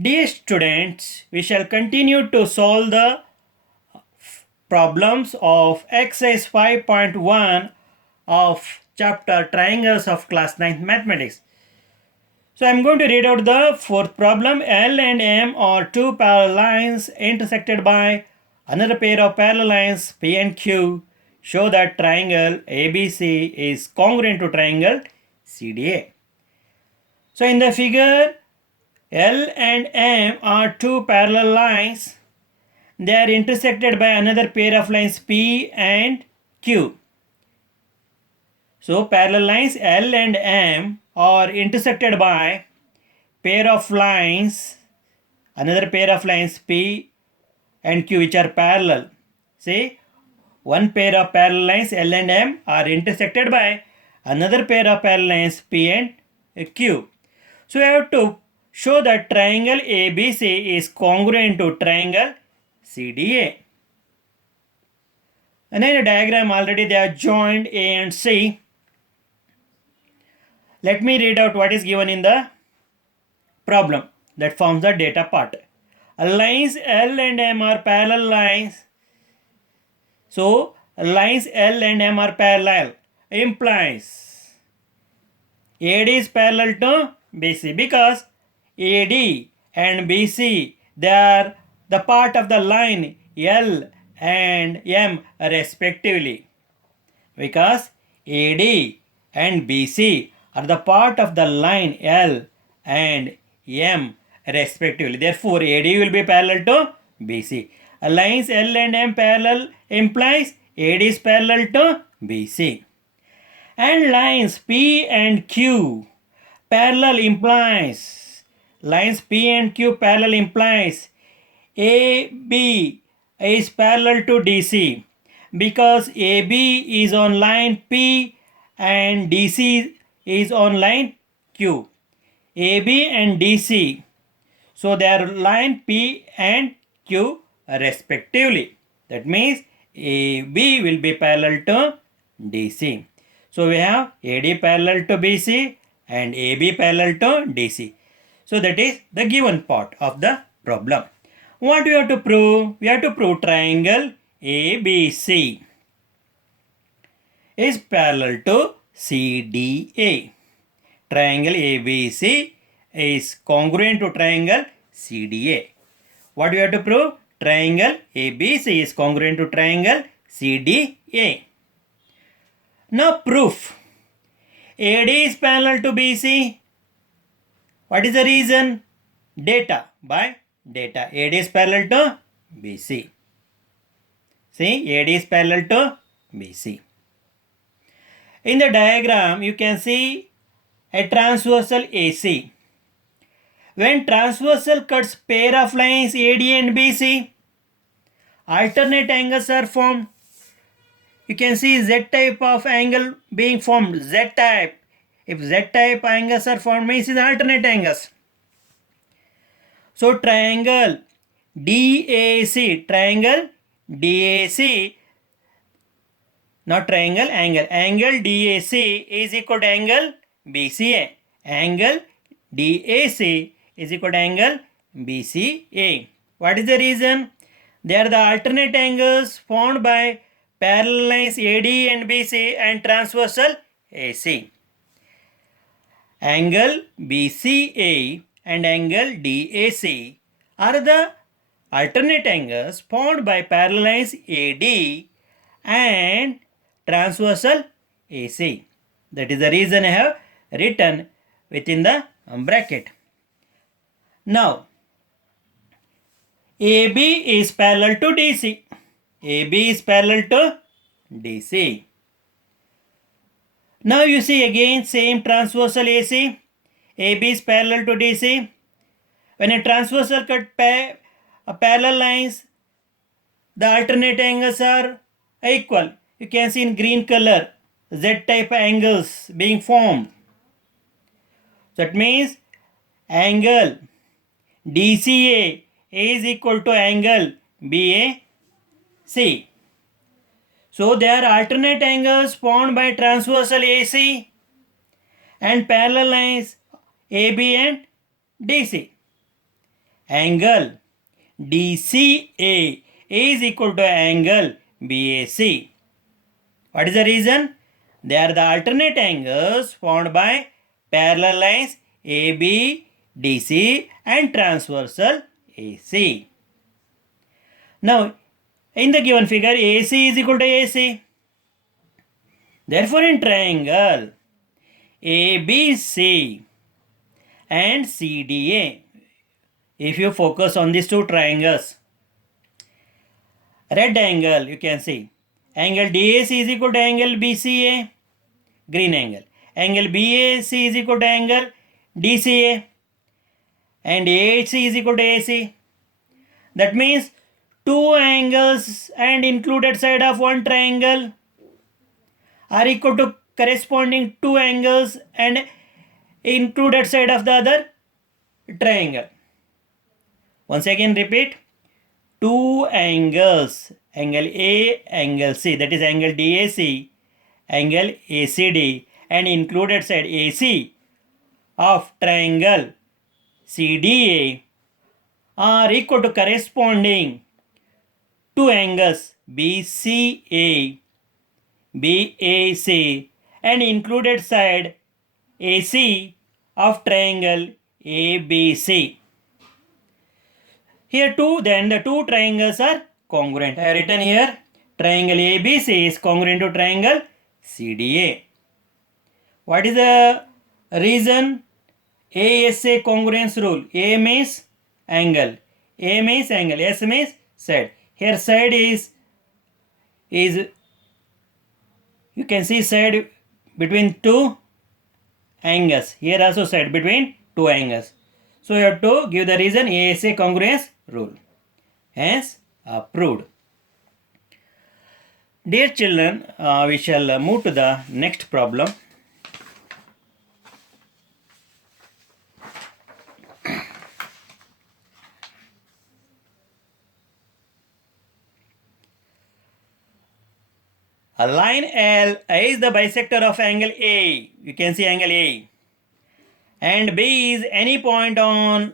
Dear students, we shall continue to solve the problems of exercise 5.1 of chapter Triangles of class 9th Mathematics. So I am going to read out the fourth problem. L and M are two parallel lines intersected by another pair of parallel lines P and Q. Show that triangle ABC is congruent to triangle CDA. So in the figure, L and M are two parallel lines. They are intersected by another pair of lines P and Q. So parallel lines L and M are intersected by pair of lines, another pair of lines P and Q which are parallel. See, one pair of parallel lines L and M are intersected by another pair of parallel lines P and Q. So we have to show that triangle ABC is congruent to triangle CDA. And in a diagram already they are joined A and C. Let me read out what is given in the problem that forms the data part. Lines L and M are parallel lines. So lines L and M are parallel implies AD is parallel to BC because AD and BC they are the part of the line L and M respectively, because AD and BC are the part of the line L and M respectively. Therefore, AD will be parallel to BC. Lines L and M parallel implies AD is parallel to BC. And lines P and Q parallel implies AB is parallel to DC because AB is on line P and DC is on line Q. AB and DC, so they are line P and Q respectively. That means AB will be parallel to DC. So we have AD parallel to BC and AB parallel to DC. So that is the given part of the problem. What we have to prove? We have to prove triangle ABC is parallel to CDA. Triangle ABC is congruent to triangle CDA. What we have to prove? Triangle ABC is congruent to triangle CDA. Now proof. AD is parallel to BC. What is the reason? Data. By data. AD is parallel to BC. See, AD is parallel to BC. In the diagram, you can see a transversal AC. When transversal cuts pair of lines AD and BC, alternate angles are formed. You can see Z type of angle being formed. Z type. If Z type angles are formed, means it's alternate angles. So triangle DAC, not triangle, angle DAC is equal to angle BCA. Angle DAC is equal to angle BCA. What is the reason? They are the alternate angles formed by parallel lines AD and BC and transversal AC. Angle BCA and angle DAC are the alternate angles formed by parallel lines AD and transversal AC. That is the reason I have written within the bracket. Now, AB is parallel to DC. AB is parallel to DC. Now you see again same transversal AC. AB is parallel to DC. When a transversal cut parallel lines, the alternate angles are equal. You can see in green color Z type angles being formed. So that means angle DCA is equal to angle BAC. So they are alternate angles formed by transversal AC and parallel lines AB and DC. angle DCA is equal to angle BAC. What is the reason? They are the alternate angles formed by parallel lines AB, DC and transversal AC. Now, in the given figure, AC is equal to AC. Therefore, in triangle ABC and CDA, if you focus on these two triangles, red angle you can see, angle DAC is equal to angle BCA, green angle. Angle BAC is equal to angle DCA and AC is equal to AC. That means two angles and included side of one triangle are equal to corresponding two angles and included side of the other triangle. Once again repeat, two angles, angle A, angle C, that is angle DAC, angle ACD and included side AC of triangle CDA are equal to corresponding two angles BCA, BAC and included side AC of triangle ABC. Here too, then the two triangles are congruent. I have written here triangle ABC is congruent to triangle CDA. What is the reason? ASA congruence rule. A means angle, A means angle, S means side. Here side is you can see side between two angles. Here also side between two angles. So you have to give the reason ASA congruence rule. Hence approved. Dear children, we shall move to the next problem. A line L is the bisector of angle A. You can see angle A. And B is any point on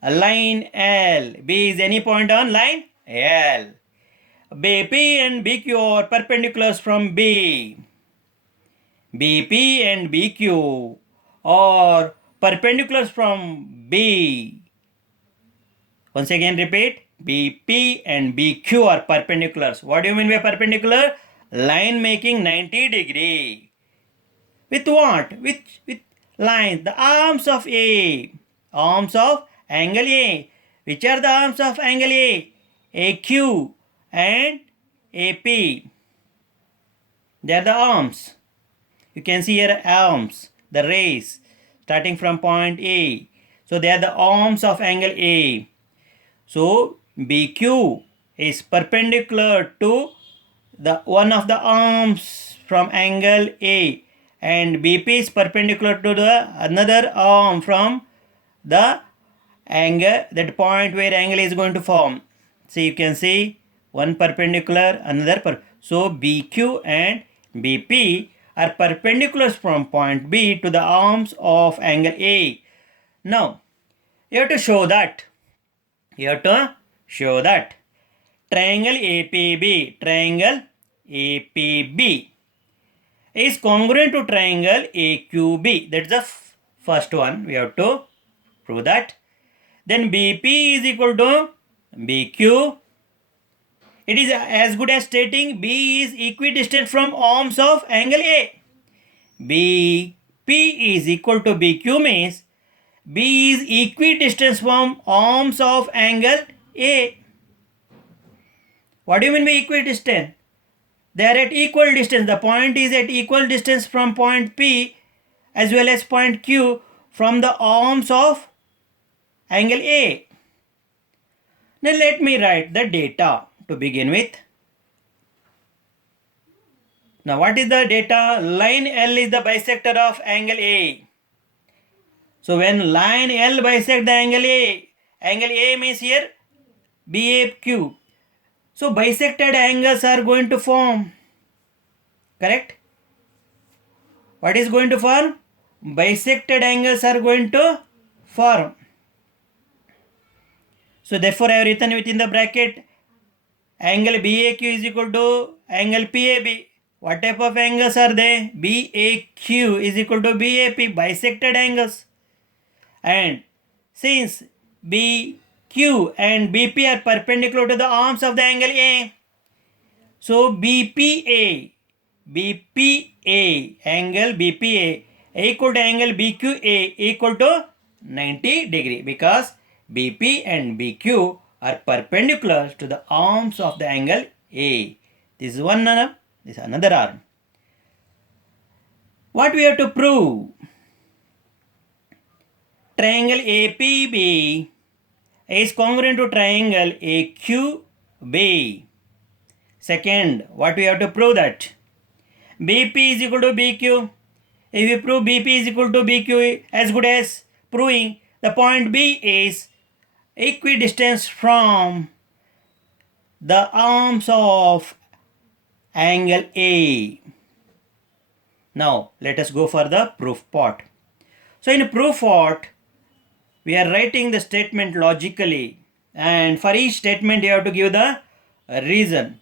line L. B is any point on line L. BP and BQ are perpendiculars from B. BP and BQ are perpendiculars from B. Once again repeat, BP and BQ are perpendiculars. What do you mean by perpendicular? Line making 90 degree. With what? With lines, the arms of A. Arms of angle A. Which are the arms of angle A? AQ and AP. They are the arms. You can see here arms, the rays starting from point A. So they are the arms of angle A. So BQ is perpendicular to the one of the arms from angle A and BP is perpendicular to the another arm from the angle, that point where angle is going to form. So you can see one perpendicular, another so BQ and BP are perpendiculars from point B to the arms of angle A. Now you have to show that triangle APB is congruent to triangle AQB. That's the first one. We have to prove that. Then BP is equal to BQ. It is as good as stating B is equidistant from arms of angle A. BP is equal to BQ means B is equidistant from arms of angle A. What do you mean by equidistant? They are at equal distance. The point is at equal distance from point P as well as point Q from the arms of angle A. Now let me write the data to begin with. Now what is the data? Line L is the bisector of angle A. So when line L bisects the angle A means here BAQ. So bisected angles are going to form. Correct? What is going to form? Bisected angles are going to form. So therefore I have written within the bracket angle BAQ is equal to angle PAB. What type of angles are they? BAQ is equal to BAP, bisected angles. And since BQ and BP are perpendicular to the arms of the angle A, so angle BPA equal to angle BQA equal to 90 degree, because BP and BQ are perpendicular to the arms of the angle A. This is one arm, this is another arm. What we have to prove? Triangle APB is congruent to triangle AQB. Second, what we have to prove that? BP is equal to BQ. If we prove BP is equal to BQ, as good as proving the point B is equidistant from the arms of angle A. Now, let us go for the proof part. So, in proof part, we are writing the statement logically, and for each statement you have to give the reason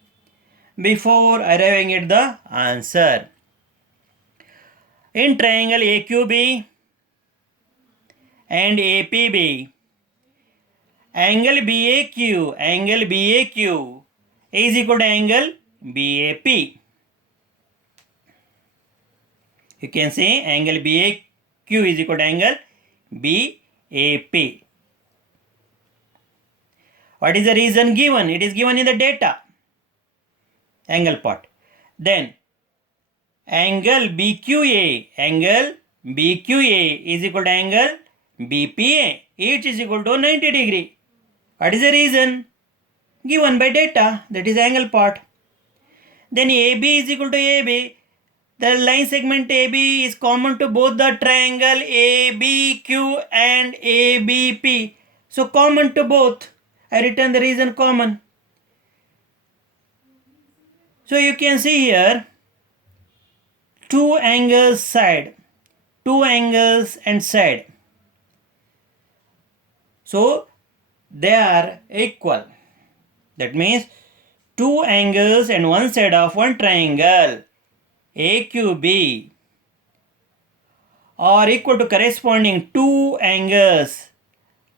before arriving at the answer. In triangle AQB and APB, angle BAQ is equal to angle BAP. You can say angle BAQ is equal to angle BAP. What is the reason given? It is given in the data, angle part. Then angle BQA is equal to angle BPA. Each is equal to 90 degree. What is the reason? Given by data, that is angle part. Then AB is equal to AB. The line segment AB is common to both the triangle ABQ and ABP. So common to both. I written the reason common. So you can see here two angles and side. So they are equal. That means two angles and one side of one triangle AQB are equal to corresponding two angles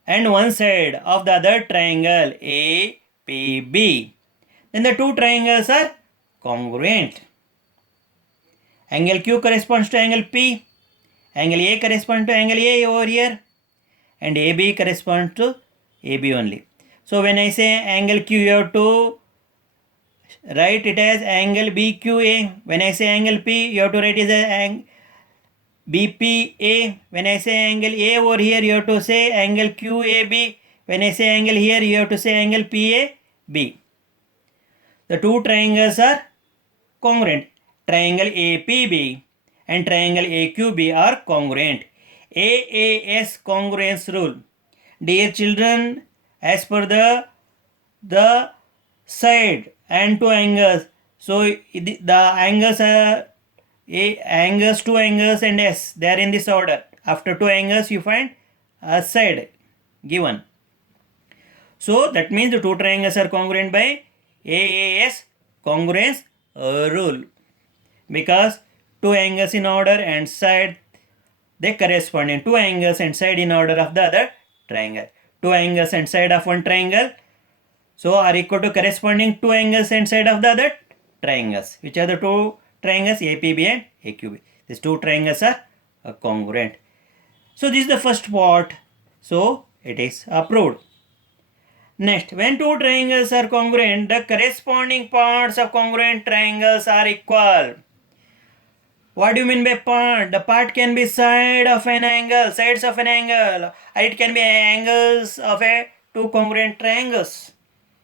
and one side of the other triangle APB. Then the two triangles are congruent. Angle Q corresponds to angle P, angle A corresponds to angle A over here, and AB corresponds to AB only. So when I say angle Q, you have to write it as angle BQA. When I say angle P, you have to write it as angle BPA. When I say angle A over here, you have to say angle QAB. When I say angle here, you have to say angle PAB. The two triangles are congruent. Triangle APB and triangle AQB are congruent. AAS congruence rule. Dear children, as per the side and two angles, so the angles are two angles and S, they are in this order. After two angles you find a side given. So that means the two triangles are congruent by AAS congruence rule, because two angles in order and side, they correspond in two angles and side in order of the other triangle. Two angles and side of one triangle so are equal to corresponding two angles and side of the other triangles. Which are the two triangles? APB and AQB. These two triangles are congruent. So this is the first part. So it is approved. Next, when two triangles are congruent, the corresponding parts of congruent triangles are equal. What do you mean by part? The part can be sides of an angle, or it can be angles of two congruent triangles.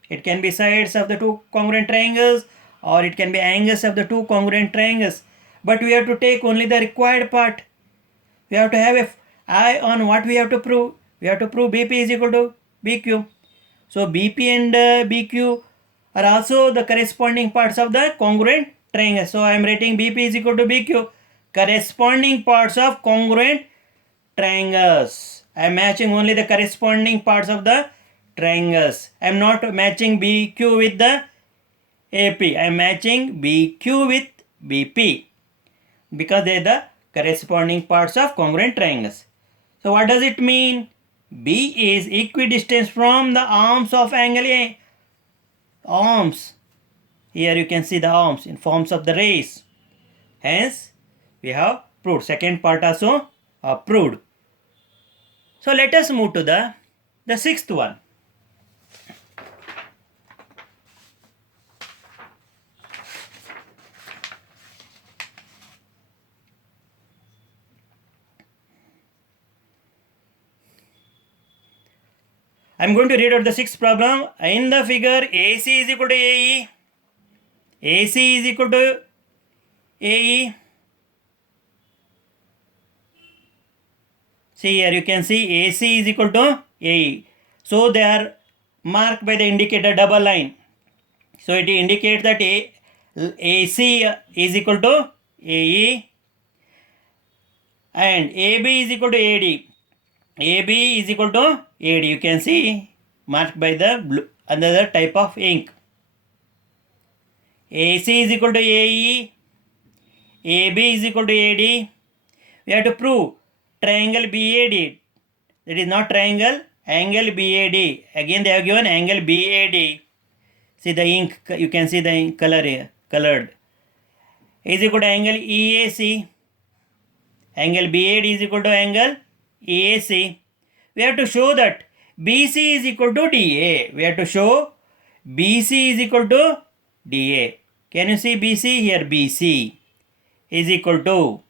It can be sides of the two congruent triangles, or it can be angles of the two congruent triangles. But we have to take only the required part. We have to have an eye on what we have to prove. We have to prove BP is equal to BQ. So BP and BQ are also the corresponding parts of the congruent triangle. So I am writing BP is equal to BQ. Corresponding parts of congruent triangles. I am matching only the corresponding parts of the triangles. I am not matching BQ with the AP. I am matching BQ with BP because they are the corresponding parts of congruent triangles. So what does it mean? B is equidistant from the arms of angle A. Arms. Here you can see the arms in forms of the rays. Hence, we have proved. Second part also proved. So let us move to the sixth one. I am going to read out the sixth problem. In the figure, AC is equal to AE. AC is equal to AE. See here, you can see AC is equal to AE. So they are marked by the indicator double line. So it indicates that AC is equal to AE and AB is equal to AD. AB is equal to AD. You can see marked by the blue, another type of ink. AC is equal to AE. AB is equal to AD. We have to prove triangle BAD. That is not triangle, angle BAD. Again they have given angle BAD. See the ink, you can see the ink color here, colored. Is equal to angle EAC. Angle BAD is equal to angle EAC. We have to show that BC is equal to DA. We have to show BC is equal to DA. Can you see BC here? BC is equal to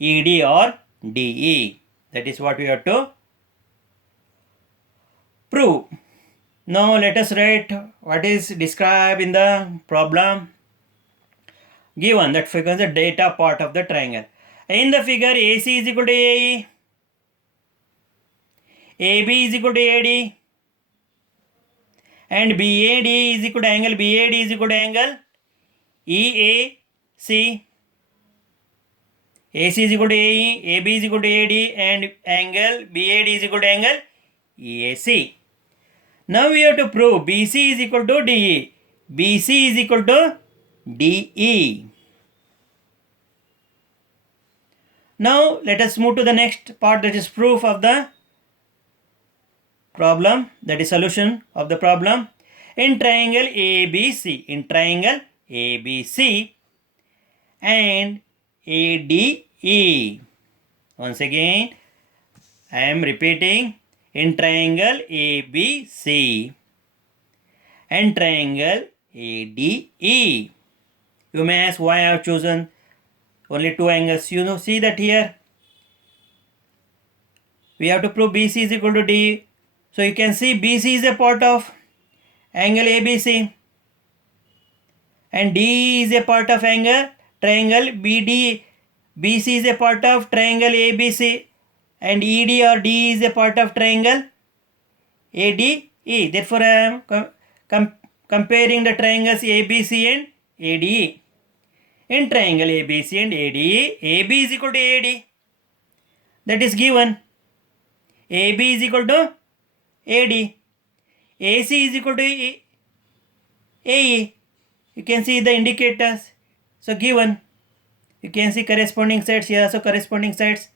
ED or DE. That is what we have to prove. Now let us write what is described in the problem. Given that figure the data part of the triangle. In the figure, AC is equal to AE, AB is equal to AD, and BAD is equal to angle BAD is equal to angle EAC. AC is equal to AE, AB is equal to AD, and angle BAD is equal to angle EAC. Now we have to prove BC is equal to DE. BC is equal to DE. Now let us move to the next part, that is proof of the problem, that is solution of the problem. In triangle ABC, and ADE. Once again, I am repeating, in triangle ABC and triangle ADE. You may ask why I have chosen only two angles. You know, see that here we have to prove BC is equal to DE. So you can see BC is a part of angle ABC and DE is a part of angle triangle BD. BC is a part of triangle ABC and ED or DE is a part of triangle ADE. Therefore I am comparing the triangles ABC and ADE. In triangle ABC and ADE, AB is equal to AD. That is given. AB is equal to AD. AC is equal to AE. You can see the indicators. So given. You can see corresponding sides here, also corresponding sides.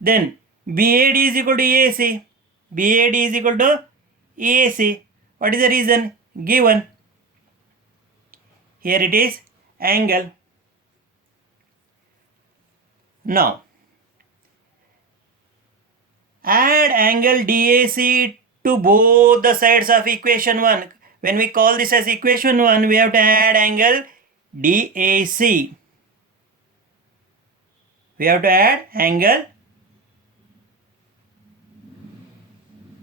Then BAD is equal to EAC. BAD is equal to EAC. What is the reason? Given. Here it is angle. Now, add angle DAC to both the sides of equation 1. When we call this as equation 1, we have to add angle DAC. We have to add angle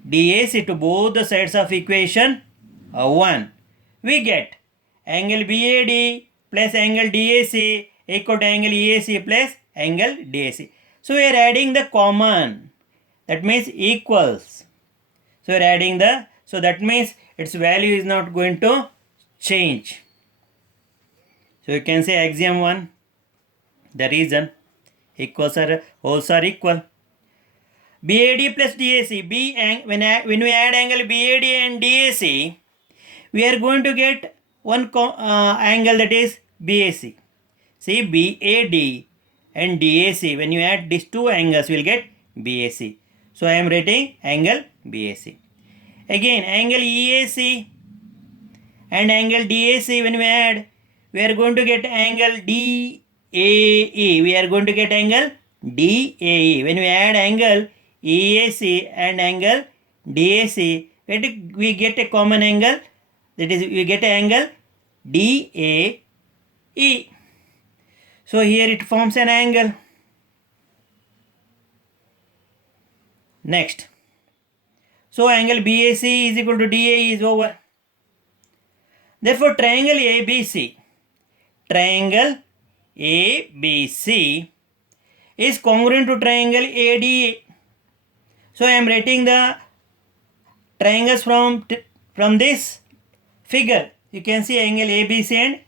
DAC to both the sides of equation 1. We get angle BAD plus angle DAC equal to angle EAC plus angle DAC. So we are adding the common. That means equals. So we are adding so that means its value is not going to change. So you can say axiom 1, the reason, wholes are equal. BAD plus DAC. When we add angle BAD and DAC, we are going to get one angle, that is BAC. See, BAD and DAC, when you add these two angles, you will get BAC. So I am writing angle BAC. Again, angle EAC and angle DAC, when we add, we are going to get angle DAE. We are going to get angle DAE. When we add angle EAC and angle DAC, we get a common angle, that is, we get an angle DAE. So here it forms an angle. Next. So angle BAC is equal to DAE is over. Therefore, triangle ABC is congruent to triangle ADA. So I am writing the triangles from this figure. You can see angle ABC and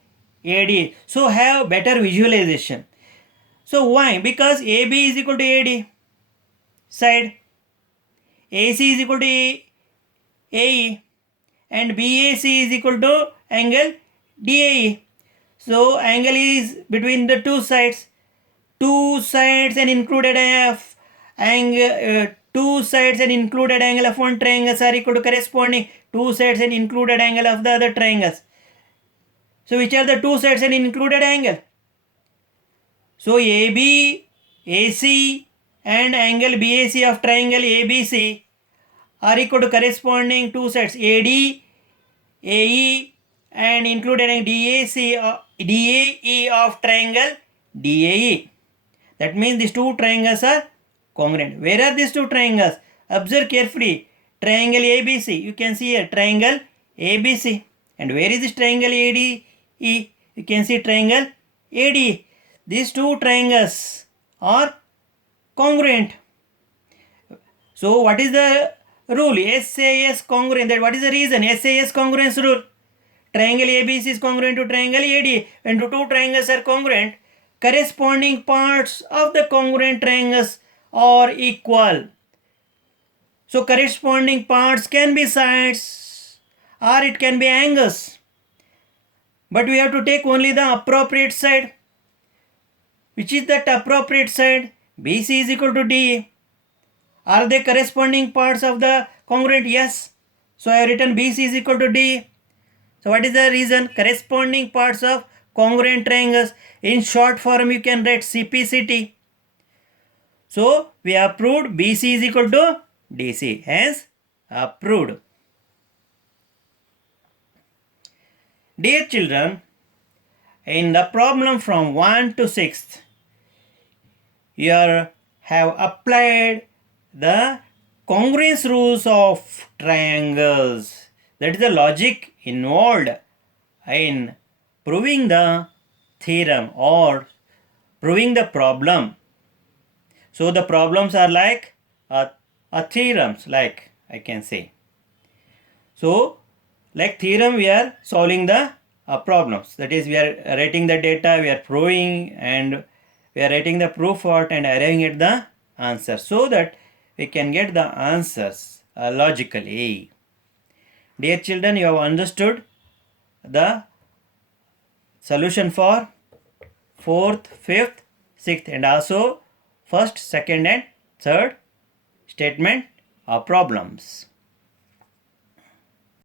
AD. So have better visualization. So why? Because AB is equal to AD side, AC is equal to AE, and BAC is equal to angle DAE. So angle is between the two sides. Two sides and included angle. Two sides and included angle of one triangle are equal to corresponding two sides and included angle of the other triangles. So which are the two sides and included angle? So AB, AC and angle BAC of triangle ABC are equal to corresponding two sides AD, AE and included angle DAE of triangle DAE. That means these two triangles are congruent. Where are these two triangles? Observe carefully. Triangle ABC. You can see here triangle ABC. And where is this triangle ADE? You can see triangle AD. These two triangles are congruent. So what is the rule? SAS congruent. That what is the reason? SAS congruence rule. Triangle ABC is congruent to triangle AD. When the two triangles are congruent, corresponding parts of the congruent triangles are equal. So corresponding parts can be sides or it can be angles. But we have to take only the appropriate side. Which is that appropriate side? BC is equal to DE. Are they corresponding parts of the congruent? Yes. So I have written BC is equal to DE. So what is the reason? Corresponding parts of congruent triangles. In short form, you can write CPCT. So we have proved BC is equal to DC. Hence, approved. Dear children, in the problem from 1 to 6th, you have applied the congruence rules of triangles. That is the logic involved in proving the theorem or proving the problem. So the problems are like theorems, like I can say. So like theorem, we are solving the problems. That is, we are writing the data, we are proving, and we are writing the proof for it and arriving at the answer, so that we can get the answers logically. Dear children, you have understood the solution for 4th, 5th, 6th and also 1st, 2nd and 3rd statement of problems.